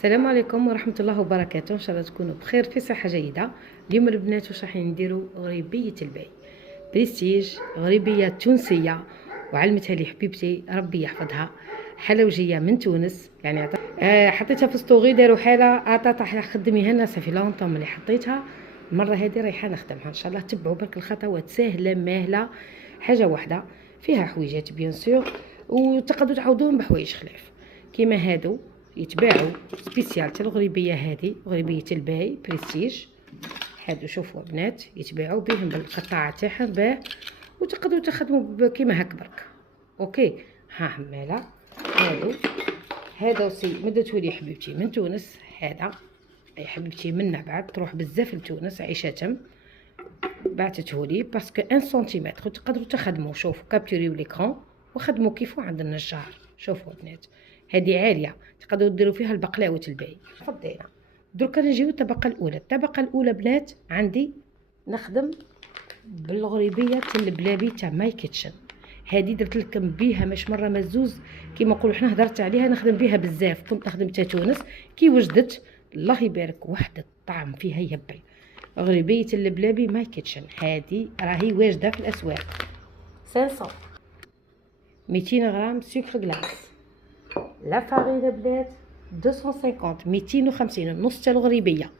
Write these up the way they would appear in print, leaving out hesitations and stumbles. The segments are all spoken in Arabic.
السلام عليكم ورحمة الله وبركاته. ان شاء الله تكونوا بخير في صحة جيدة. اليوم البنات واش راح نديروا؟ غريبية الباي بريستيج، غريبية تونسية وعلمتها لي حبيبتي ربي يحفظها، حلوجية من تونس. يعني حطيتها في ستوري، داروا حالة عطات خدميها لنا صافي لونطون ملي حطيتها. المرة هذه رايحة نخدمها ان شاء الله. تبعوا برك الخطوات سهلة ماهلة، حاجة واحدة فيها حويجات بيان سور، وتقدروا تعوضوهم بحوايج خلاف كيما هادو يتباعوا سبيسيال تاع الغريبيه. هذه غريبيه الباي بريستيج. هادو شوفوا بنات يتباعوا بهم بالقطاعه تاعهم باه، وتقدروا تخدموا كيما هكا برك. اوكي ها هماله هذا وسي مدتهولي حبيبتي من تونس. هذا اي حبيبتي منا بعد تروح بزاف لتونس عيشتهم، بعثتهولي باسكو 1 سنتيمتر تقدروا تخدموا. شوفوا كابتوريو ليكرون وخدموا كيفو عند النجار. شوفوا بنات هذه عاليه تقدروا ديروا فيها البقلاوه الباي. فضينا دركا نجيو الطبقه الاولى. الطبقه الاولى بنات عندي نخدم بالغريبيه تاع البلابي تاع ماي كيتشن. هذه درت لكم بيها مش مره مزوز كيما نقولوا حنا، هضرت عليها نخدم بيها بزاف. كنت نخدم تاع تونس كي وجدت الله يبارك واحد الطعم فيها يهبل. غريبيه البلابي ماي كيتشن هذه راهي واجده في الاسواق. 500 200 غرام سكر غلاس. لا فارين بنات 250 250 نص تاع الغريبيه.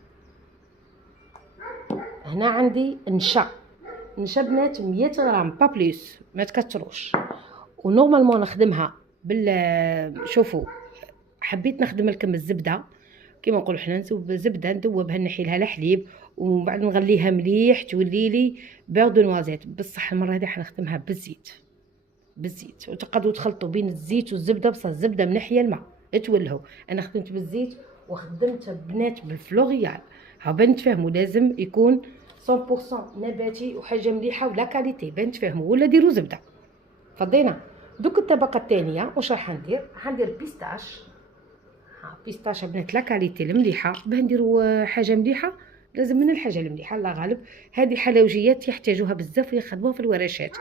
هنا عندي نشا بنات 100 غرام با بليس، ما تكثروش. ونورمالمون نخدمها شوفوا حبيت نخدم لكم الزبده كيما نقولوا حنا، نسوب زبده ندوبها نحي لها الحليب ومن بعد نغليها مليح تولي لي بيغ دو نوازيت. بصح المره هذه حنخدمها بالزيت وتقدروا تخلطوا بين الزيت والزبده، بصح الزبده منحيه الماء تولهوا. انا خدمت بالزيت وخدمت بنات بالفلوريال. ها بان تفهموا لازم يكون 100% نباتي وحاجه مليحه ولا كاليتي بان تفهموا، ولا ديروا زبده. فضينا دوك الطبقه الثانيه واش راح ندير بيستاش. بيستاش بنات لا كاليتي المليحه. باه نديروا حاجه مليحه لازم من الحاجه المليحه. الله غالب هذه حلوجيات يحتاجوها بزاف ويخدموها في الورشات.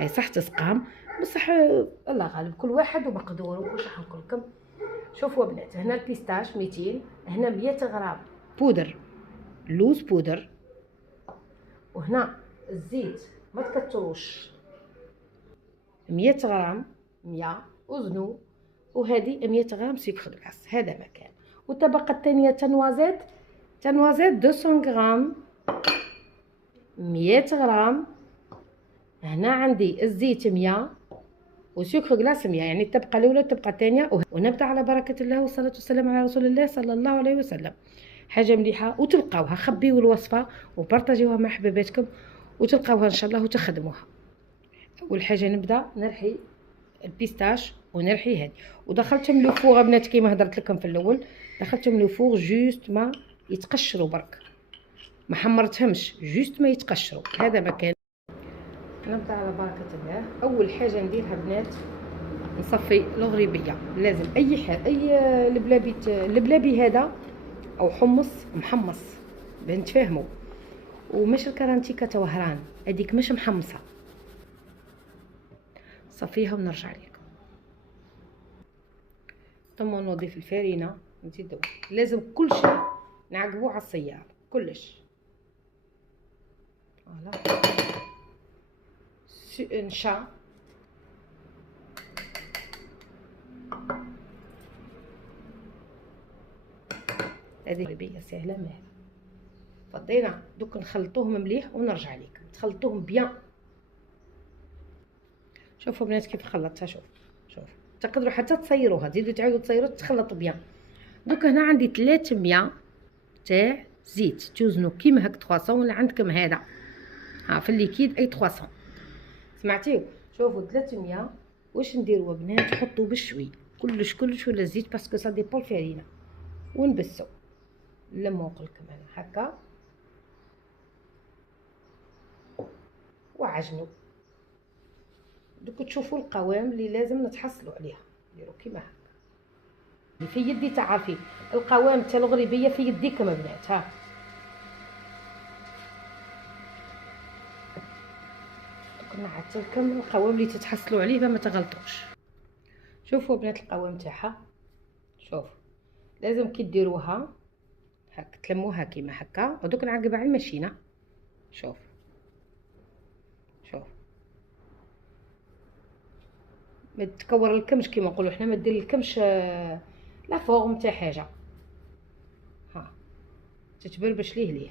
اي صح تسقام بصح الله غالب كل واحد ومقدوره. واش راح نقول لكم؟ شوفوا بنات هنا البيستاش 200، هنا 100 غرام بودر لوز بودر، وهنا الزيت ما تكثروش 100 غرام 100 وزنو، وهذه 100 غرام سكر غلاس. هذا مكان. والطبقه الثانيه تنوازيت 200 غرام 100 غرام. هنا عندي الزيت 100 وسكر غلاس 100، يعني الطبقه الاولى الطبقه الثانيه. ونبدا على بركه الله والصلاه والسلام على رسول الله صلى الله عليه وسلم. حاجه مليحه وتلقاوها. خبيوا الوصفه وبارطاجيوها مع حبيباتكم وتلقاوها ان شاء الله وتخدموها. اول حاجه نبدا نرحي البيستاش ونرحي هذه ودخلتهم لو فوغ بنات كيما هضرت لكم في الاول. دخلتهم لو فوغ جوست ما يتقشروا برك، ما حمرتهمش جوست ما يتقشروا. هذا مكان. نبدا على بركه الله. اول حاجه نديرها بنات نصفي الغريبيه. لازم اي حاجه اي البلابي هذا او حمص محمص بان تفهموا، ومش الكرانتيكا تا وهران هذيك مش محمصه. صفيها ونرجع لكم. ثم نضيف الفارينه نزيدو. لازم كل شيء نعقبوه على السياره كلش. فوالا نشا هذه غريبيه سهله ماهله. فضينا دوك نخلطوهم مليح ونرجع لكم. تخلطوهم بيان. شوفوا بنات كيف خلطتها. شوف تقدروا حتى تصيروها، تزيدوا تعاودوا تصيروا تخلطوا بيان. دوك هنا عندي 300 تاع زيت توزنوا كيما هاك 300 ولا عندكم هذا ها في الليكيد اي 300. سمعتيو؟ شوفوا 300 واش نديروا بنات؟ حطوا بشوي كلش ولا زيت باسكو سا ديبول فارينه. ونبسوا لما نقول لكم انا هكا وعجنوا. دوك تشوفوا القوام اللي لازم نتحصلوا عليها. ديروا كيما هكا في يدي. تعرفي القوام تاع الغريبيه في يديكم بنات. ها كنا عطيتلكم القوام اللي تتحصلوا عليه ما تغلطوش. شوفوا بنات القوام تاعها. شوف لازم كي ديروها هاك تلموها كيما هكا، ودوك نعقب على الماشينه. شوف شوف، ما تكور الكمش كيما نقولوا حنا، ما دير الكمش لا فورم تاع حاجه، ها تتبربش ليه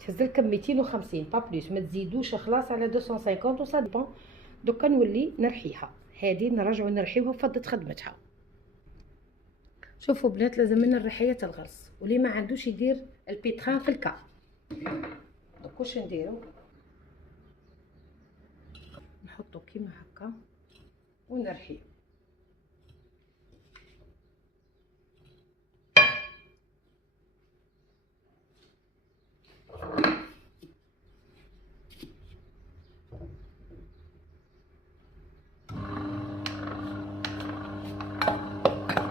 تهز الكم 250 با بليس، ما تزيدوش خلاص على 250 وصا ديبون. دوكا نولي نرحيها، هذه نرجعو نرحيوها فضت خدمتها. شوفوا بنات، لازم من الرحيه تاع الغرس، واللي ما عندوش يدير البيتران في الكا. دوك واش نديرو، نحطو كيما هكا ونرحيو.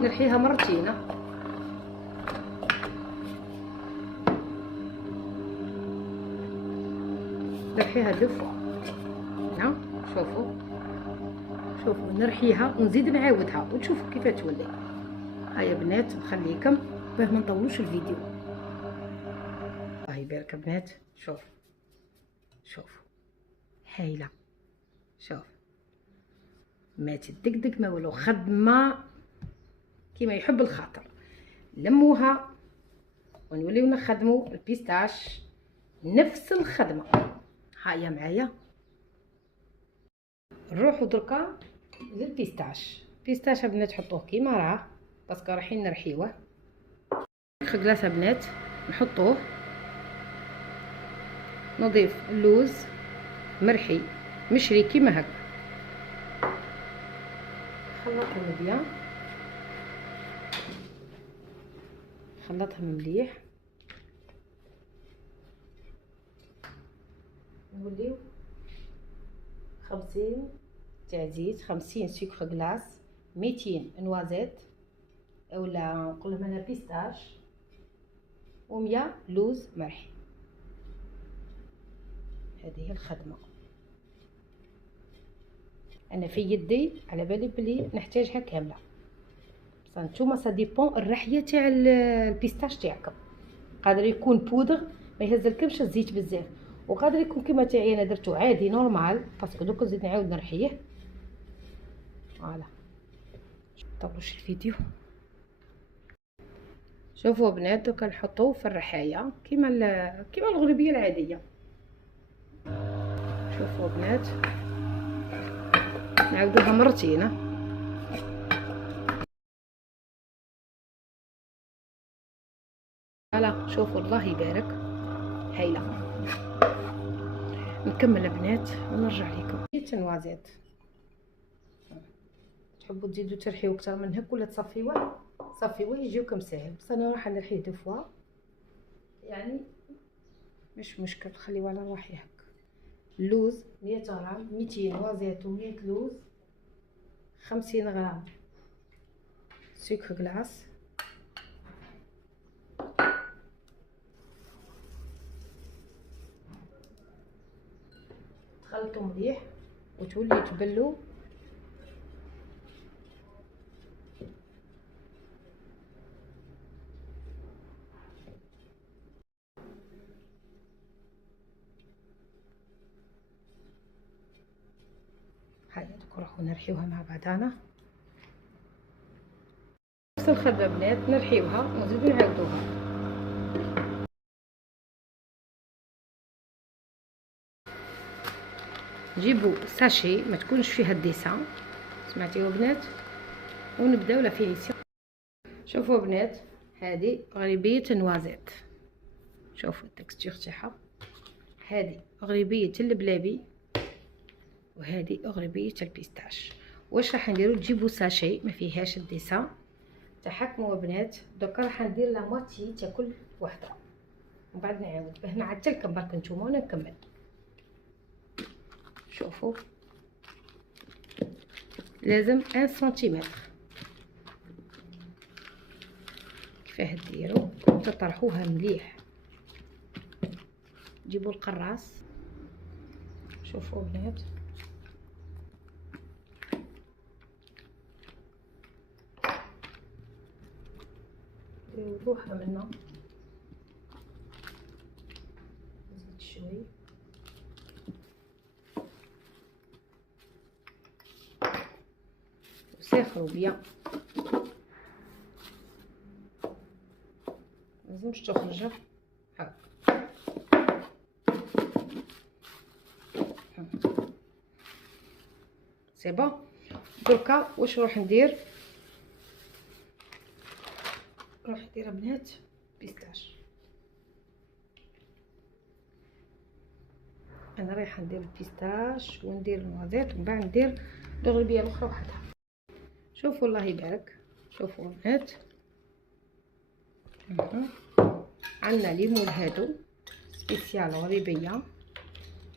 نرحيها مرتين، نرحيها دو فوا. ها شوفوا شوفوا، نرحيها ونزيد نعاودها وتشوفوا كيف تولي. هيا بنات نخليكم باه ما نطولوش الفيديو. الله يبارك بنات، شوف شوف هايله. شوف ما تدقدق ما والو، خدمه كيما يحب الخاطر. لموها ونوليو نخدمو البيستاش نفس الخدمه. هيا معايا نروحو دركا للبيستاش. البيستاش بنات تحطوه كيما راه باسكو رايحين نرحيوه. خقلاصه بنات نحطوه، نضيف اللوز مرحي مشري كيما هكا، خلطهم مزيان، خلطهم مليح. نوليو 50 تاع زيت، 50 سكر غلاس، 200 نوازيت اولا نقولهم انا بيستاش، و100 لوز مرحي. هذه هي الخدمه. انا في يدي على بالي بلي نحتاجها كامله، بصح نتوما سا ديبون الرحيه تاع البيستاش تاعكم. قادر يكون بودر ما يهزلكمش الزيت بزاف، وقادر يكون كيما تاعي انا درتو عادي نورمال، باسكو دوك نزيد نعاود نرحيه. فوالا طولوش الفيديو. شوفوا بنات دوكا نحطوه في الرحايه كيما الغربيه العاديه. شوفوا بنات نعاودوها مرتين. فوالا شوفوا الله يبارك، هايله. نكمل البنات ونرجع لكم. نوازيت تحبوا تزيدوا ترحيو اكثر من هك ولا تصفيوه، صفيوه يجيوكم ساهل، بصح انا راح نرحيه دو فوا يعني مش مشكل، خليوه على روحي هك. اللوز 100 غرام، 200 نوازيت و100 لوز، 50 غرام سكر غلاس، تخلطوا مليح وتولي تبلوا. هاي دوك راحو نرحيوها مع بعضانا نفس الخدمه بنات، نرحيوها ونزيدو نعاودوها. جيبوا ساشي ما تكونش فيها الديسان، سمعتيوا بنات، ونبداو لا فينيسيون. شوفوا بنات هذه غريبيه نوازيت، شوفوا التكستير تاعها، هذه غريبيه اللبلابي وهذه غريبيه البيستاش. واش راح نديرو، تجيبوا ساشي ما فيهاش الديسان، تحكموا بنات. دوكا راح ندير لا موتي تاع كل وحده ومن بعد نعاود باه نعدلكم برك نتوما وانا نكمل. شوفوا لازم 1 سنتيمتر كيفاه ديروا، تطرحوها مليح. جيبوا القراص، شوفوا بنات روحها منا، نزيد شوي وساخروا بيا، ملازمش تخرج هاك. سي بون. دركا واش نروح ندير؟ نروح ندير بنات بيستاش. انا رايحه ندير البيستاش وندير النوازيت ومن بعد ندير الغربيه الاخرى وحدها. شوفوا الله يبارك، شوفوا البنات عندنا ليمون هادو سبيسيال غريبيه.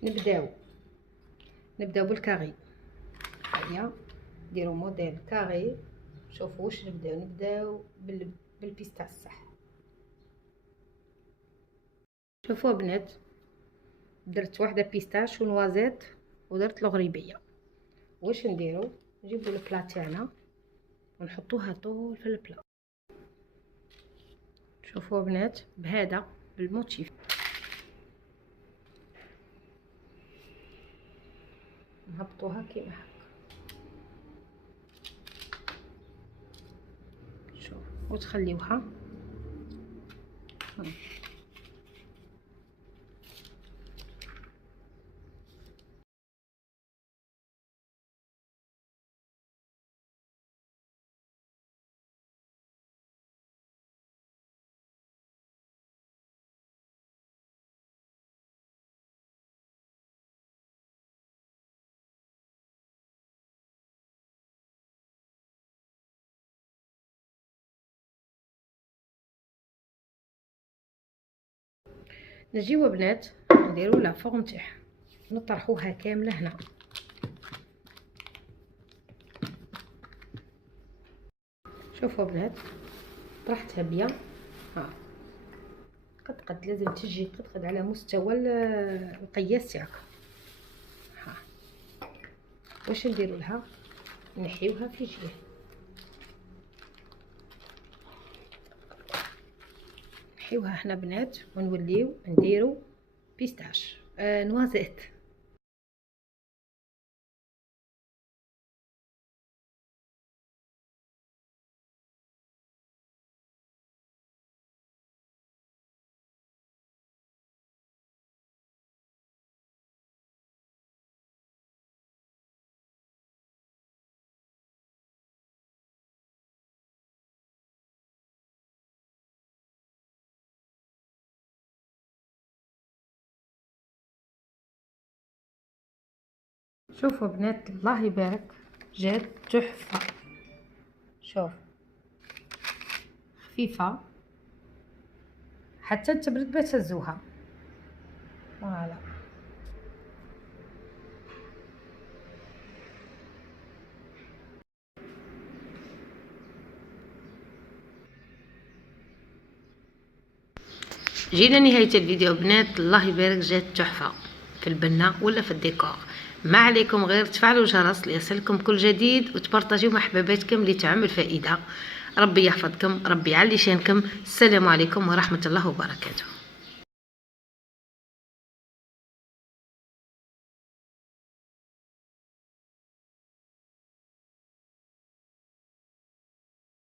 نبداو بالكاري. هيا نديرو موديل كاري. شوفوا واش نبداو بالبيستاش صح. شوفوا بنات، درت واحده بيستاش ونوازيت ودرت الغريبيه. واش نديرو؟ نجيبو البلا تاعنا ونحطوها طول في البلا. شوفوا بنات بهذا بالموتيف. نهبطوها كيما هكا. شوف وتخليوها نجيو بنات نديرو لا فورم تاعها، نطرحوها كامله هنا. شوفوا بنات طرحتها بيا ها قد لازم تجي قد على مستوى القياس تاعك. ها واش نديرو لها؟ نحيوها في جهه، نحيوها هنا بنات ونوليو نديرو بيستاش نوازيت. شوفوا بنات الله يبارك جات تحفه. شوف خفيفه حتى تبرد بتهزوها. فوالا جينا نهايه الفيديو بنات. الله يبارك جات تحفه في البنه ولا في الديكور. ما عليكم غير تفعلوا الجرس ليصلكم كل جديد وتبارطاجيو مع حباباتكم اللي تعمل فائده. ربي يحفظكم، ربي يعلي شانكم. السلام عليكم ورحمه الله وبركاته.